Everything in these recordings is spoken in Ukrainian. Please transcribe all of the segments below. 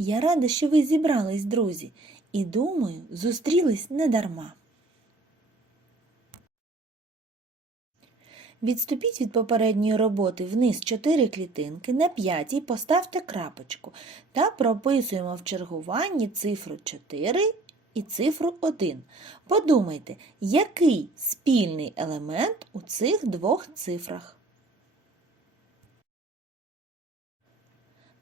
Я рада, що ви зібрались, друзі, і думаю, зустрілись недарма. Відступіть від попередньої роботи вниз 4 клітинки, на п'ятій поставте крапочку та прописуємо в чергуванні цифру 4 і цифру 1. Подумайте, який спільний елемент у цих двох цифрах.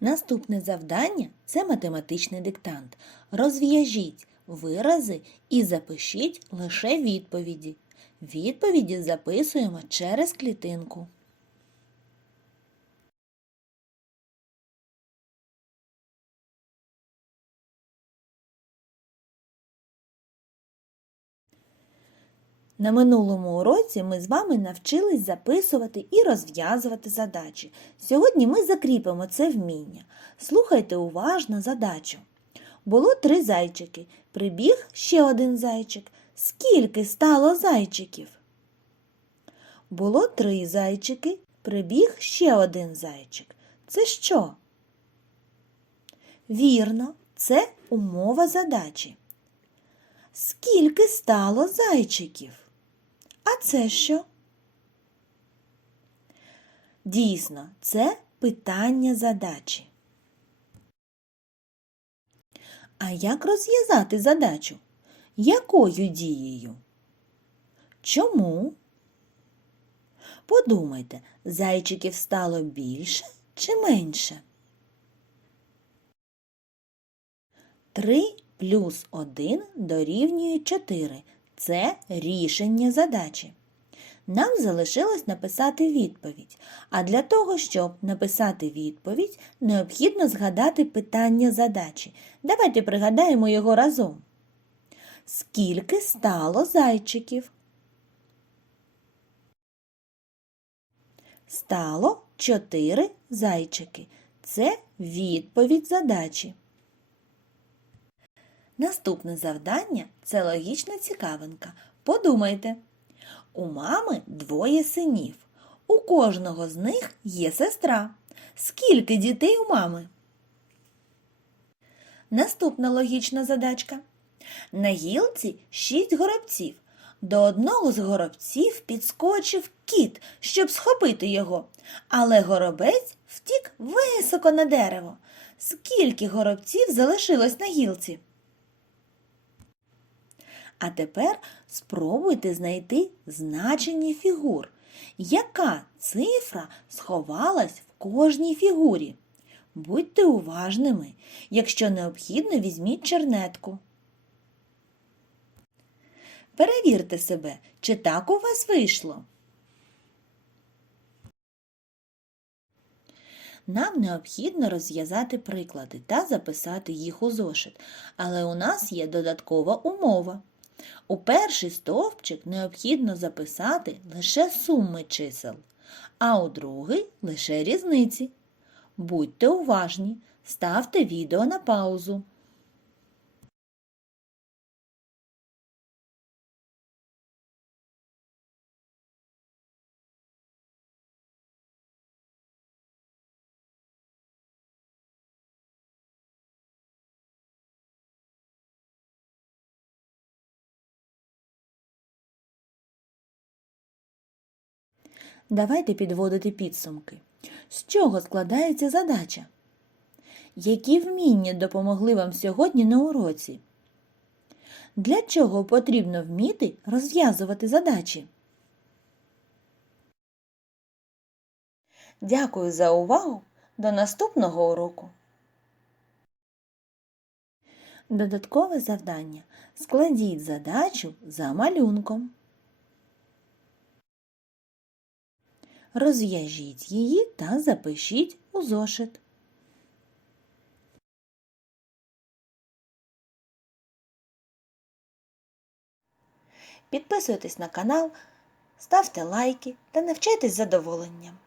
Наступне завдання це математичний диктант. Розв'яжіть вирази і запишіть лише відповіді. Відповіді записуємо через клітинку. На минулому уроці ми з вами навчились записувати і розв'язувати задачі. Сьогодні ми закріпимо це вміння. Слухайте уважно задачу. Було три зайчики. Прибіг ще один зайчик. Скільки стало зайчиків? Було три зайчики. Прибіг ще один зайчик. Це що? Вірно, це умова задачі. Скільки стало зайчиків? А це що? Дійсно, це питання задачі. А як розв'язати задачу? Якою дією? Чому? Подумайте, зайчиків стало більше чи менше? 3 плюс 1 дорівнює 4. Це рішення задачі. Нам залишилось написати відповідь. А для того, щоб написати відповідь, необхідно згадати питання задачі. Давайте пригадаємо його разом. Скільки стало зайчиків? Стало 4 зайчики. Це відповідь задачі. Наступне завдання це логічна цікавинка. Подумайте. У мами двоє синів. У кожного з них є сестра. Скільки дітей у мами? Наступна логічна задачка. На гілці шість горобців. До одного з горобців підскочив кіт, щоб схопити його, але горобець втік високо на дерево. Скільки горобців залишилось на гілці? А тепер спробуйте знайти значення фігур. Яка цифра сховалась в кожній фігурі? Будьте уважними. Якщо необхідно, візьміть чернетку. Перевірте себе, чи так у вас вийшло. Нам необхідно розв'язати приклади та записати їх у зошит, але у нас є додаткова умова. У перший стовпчик необхідно записати лише суми чисел, а у другий лише різниці. Будьте уважні, ставте відео на паузу. Давайте підводити підсумки. З чого складається задача? Які вміння допомогли вам сьогодні на уроці? Для чого потрібно вміти розв'язувати задачі? Дякую за увагу. До наступного уроку. Додаткове завдання. Складіть задачу за малюнком. Розв'яжіть її та запишіть у зошит. Підписуйтесь на канал, ставте лайки та навчайтесь задоволенням.